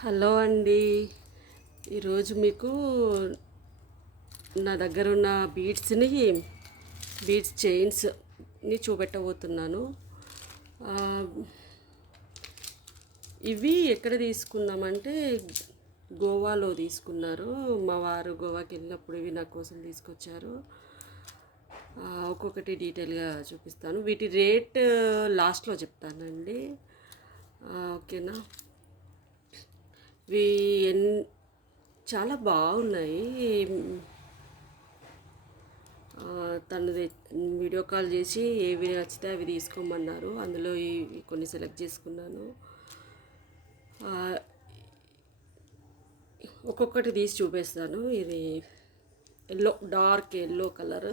Hello అండి. ఈరోజు మీకు నా దగ్గర ఉన్న బీడ్స్ చైన్స్ని చూపెట్టబోతున్నాను. ఆ, ఇవి ఎక్కడ తీసుకున్నామంటే గోవాలో తీసుకున్నారు. మా వారు గోవాకి వెళ్ళినప్పుడు ఇవి నా కోసం తీసుకొచ్చారు. ఒక్కొక్కటి డీటెయిల్గా చూపిస్తాను. వీటి రేట్ లాస్ట్లో చెప్తానండి. ఓకేనా. ఇవి చాలా బాగున్నాయి. తను వీడియో కాల్ చేసి ఏవి నచ్చితే అవి తీసుకోమన్నారు. అందులో కొన్ని సెలెక్ట్ చేసుకున్నాను. ఒక్కొక్కటి తీసి చూపిస్తాను. ఇది డార్క్ ఎల్లో కలర్.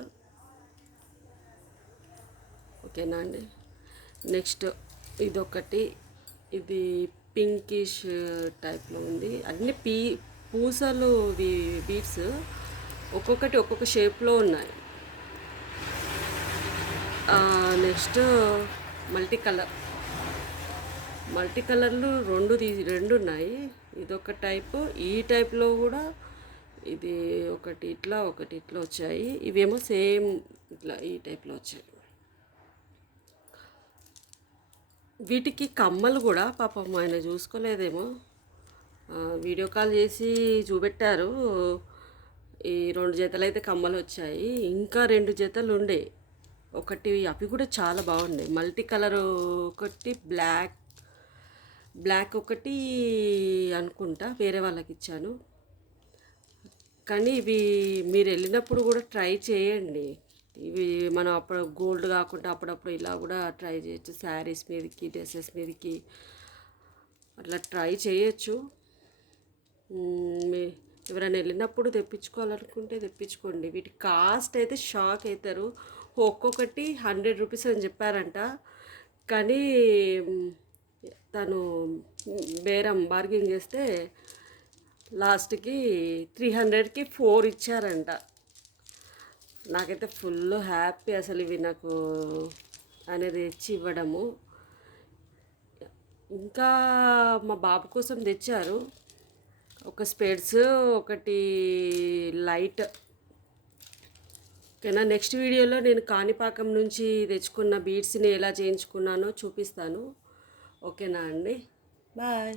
ఓకేనా అండి. నెక్స్ట్ ఇదొకటి, ఇది పింకిష్ టైప్లో ఉంది. అన్ని పూసలు బీడ్స్ ఒక్కొక్కటి ఒక్కొక్క షేప్లో ఉన్నాయి. నెక్స్ట్ మల్టీ కలర్లు రెండు ఉన్నాయి. ఇదొక టైపు. ఈ టైప్లో కూడా ఇది ఒకటి ఇట్లా వచ్చాయి. ఇవేమో సేమ్ ఇట్లా ఈ టైప్లో వచ్చాయి. వీటికి కమ్మలు కూడా పాపం ఆయన చూసుకోలేదేమో, వీడియో కాల్ చేసి చూపెట్టారు. ఈ 2 జతలు అయితే కమ్మలు వచ్చాయి. ఇంకా 2 జతలు ఉండే. అవి కూడా చాలా బాగున్నాయి. మల్టీ కలర్ ఒకటి, బ్లాక్ ఒకటి అనుకుంటా వేరే వాళ్ళకి ఇచ్చాను. కానీ ఇవి మీరు వెళ్ళినప్పుడు కూడా ట్రై చేయండి. ఇవి మనం అప్పుడు గోల్డ్ కాకుండా అప్పుడప్పుడు ఇలా కూడా ట్రై చేయొచ్చు. శారీస్ మీదకి, డ్రెస్సెస్ మీదకి అట్లా ట్రై చేయొచ్చు. ఎవరైనా వెళ్ళినప్పుడు తెప్పించుకోవాలనుకుంటే తెప్పించుకోండి. వీటి కాస్ట్ అయితే షాక్ అవుతారు. ఒక్కొక్కటి 100 రూపీస్ అని చెప్పారంట. కానీ తను బార్గెన్ చేస్తే లాస్ట్కి 300కి 4 ఇచ్చారంట. నాకైతే ఫుల్ హ్యాపీ అసలు ఇవి నాకు అనేది తెచ్చి ఇవ్వడము. ఇంకా మా బాబు కోసం తెచ్చారు. ఒక స్పెడ్స్, ఒకటి లైట్. ఓకేనా. నెక్స్ట్ వీడియోలో నేను కాణిపాకం నుంచి తెచ్చుకున్న బీడ్స్ని ఎలా చేయించుకున్నానో చూపిస్తాను. ఓకేనా అండి. బాయ్.